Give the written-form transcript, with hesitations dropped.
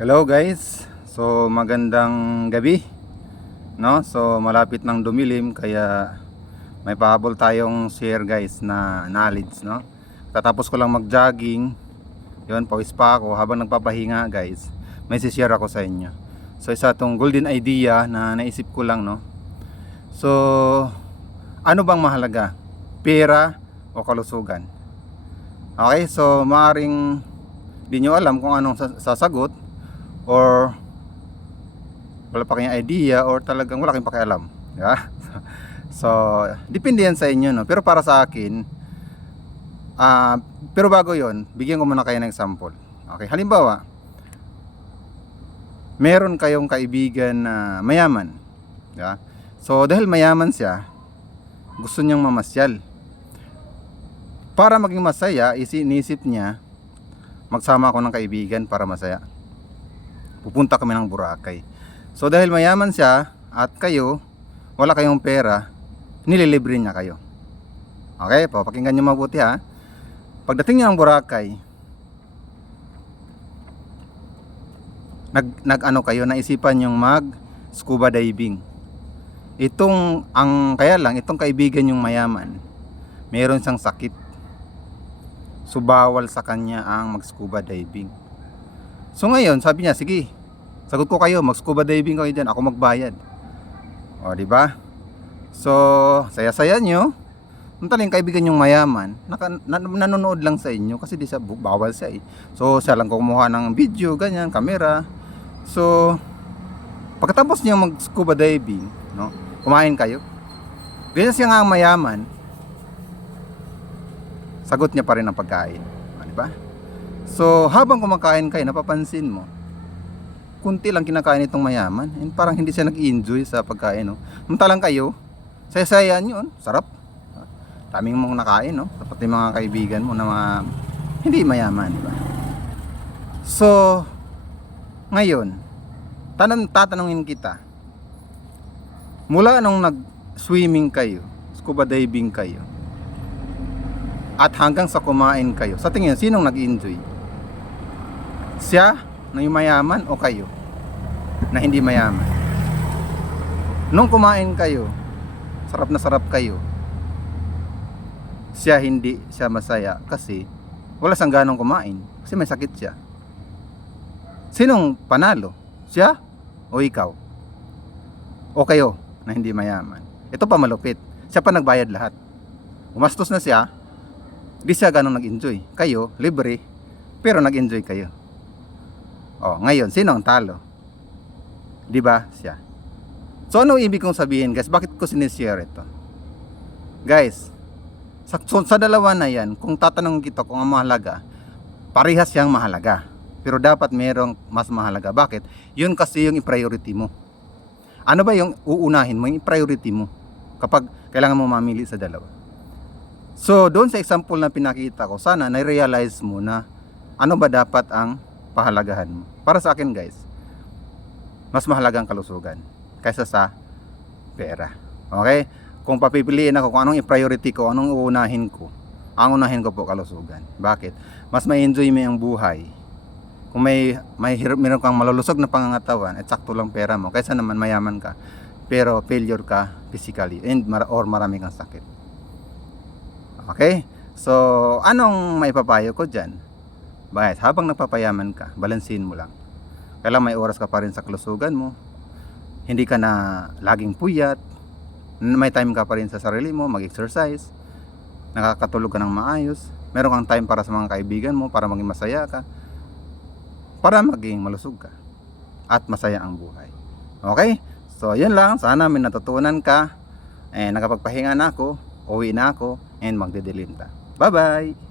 Hello guys. So magandang gabi, no? So malapit nang dumilim kaya may pahabol tayong share guys na knowledge, no? Tatapos ko lang mag-jogging. 'Yun, pawis pa ako habang nagpapahinga, guys. May share ako sa inyo. So isa tong golden idea na naisip ko lang, no? So ano bang mahalaga? Pera o kalusugan? Okay, so maaring di nyo alam kung anong sasagot, or wala pa kayong idea, or talagang wala kayong pakialam, di ba? So depende yan sa inyo, no? Pero para sa akin, pero bago yon, bigyan ko muna kayo ng example. Okay, halimbawa meron kayong kaibigan na mayaman, di ba? So dahil mayaman siya, gusto niyang mamasyal. Para maging masaya, inisip niya, magsama ako ng kaibigan para masaya. Pupunta kami ng Boracay. So dahil mayaman siya at kayo wala kayong pera, nililibre niya kayo. Okay, papakinggan niyo mabuti ha. Pagdating niya ng Boracay, nag-ano kayo, naisipan yung mag scuba diving. Kaya lang itong kaibigan yung mayaman, meron siyang sakit. So bawal sa kanya ang mag scuba diving. So ngayon, sabi niya, sige, sagot ko kayo, mag-scuba diving kayo dyan, ako magbayad. O, di ba? So, saya-saya nyo. Mantaling kaibigan yung mayaman, nanonood lang sa inyo kasi di siya, bawal siya eh. So, siya lang kumuha ng video, ganyan, camera. So, pagkatapos niya mag-scuba diving, no, kumain kayo. Ganyan siya nga ang mayaman, sagot niya pa rin ang pagkain. O, di ba? So habang kumakain kayo, napapansin mo kunti lang kinakain itong mayaman, and parang hindi siya nag-enjoy sa pagkain, no? Mantalang kayo, saya-sayaan yun, sarap, daming mong nakain, no? Pati mga kaibigan mo na mga hindi mayaman, di ba? So ngayon, tatanungin kita, mula nung nag-swimming kayo, scuba diving kayo, at hanggang sa kumain kayo, sa tingin sinong nag-enjoy? Siya na yung mayaman o kayo na hindi mayaman? Nung kumain kayo, sarap na sarap kayo, siya hindi siya masaya kasi wala siyang ganong kumain kasi may sakit siya. Sinong panalo? Siya o ikaw? O kayo na hindi mayaman? Ito pa malupit, siya pa nagbayad lahat, gumastos na siya, di siya ganong nag-enjoy. Kayo, libre, pero nag-enjoy kayo. Oh, ngayon, sino ang talo? Di ba? Siya. So, ano ibig kong sabihin, guys? Bakit ko sinishare ito? Guys, sa dalawa na yan, kung tatanungin kita kung ang mahalaga, parehas siyang mahalaga. Pero dapat merong mas mahalaga. Bakit? Yun kasi yung i-priority mo. Ano ba yung uunahin mo? Yung i-priority mo kapag kailangan mo mamili sa dalawa. So, doon sa example na pinakita ko, sana na-realize mo na ano ba dapat ang pahalagahan mo. Para sa akin, guys, mas mahalagang kalusugan kaysa sa pera. Okay? Kung papipiliin ako kung anong i-priority ko, anong uunahin ko, ang unahin ko po kalusugan. Bakit? Mas ma-enjoy mo yung buhay. Kung meron kang malulusog na pangangatawan, at sakto lang pera mo, kaysa naman mayaman ka, pero failure ka physically, or marami kang sakit. Okay? So, anong maipapayo ko dyan? Bakit? Habang nagpapayaman ka, balansin mo lang. Kailangan may oras ka pa rin sa kalusugan mo. Hindi ka na laging puyat. May time ka pa rin sa sarili mo, mag-exercise. Nakakatulog ka ng maayos. Meron kang time para sa mga kaibigan mo, para maging masaya ka. Para maging malusog ka. At masaya ang buhay. Okay? So, yun lang. Sana may natutunan ka. Nakapagpahinga na ako. Uwi na ako. And magdidilim ta. Bye-bye!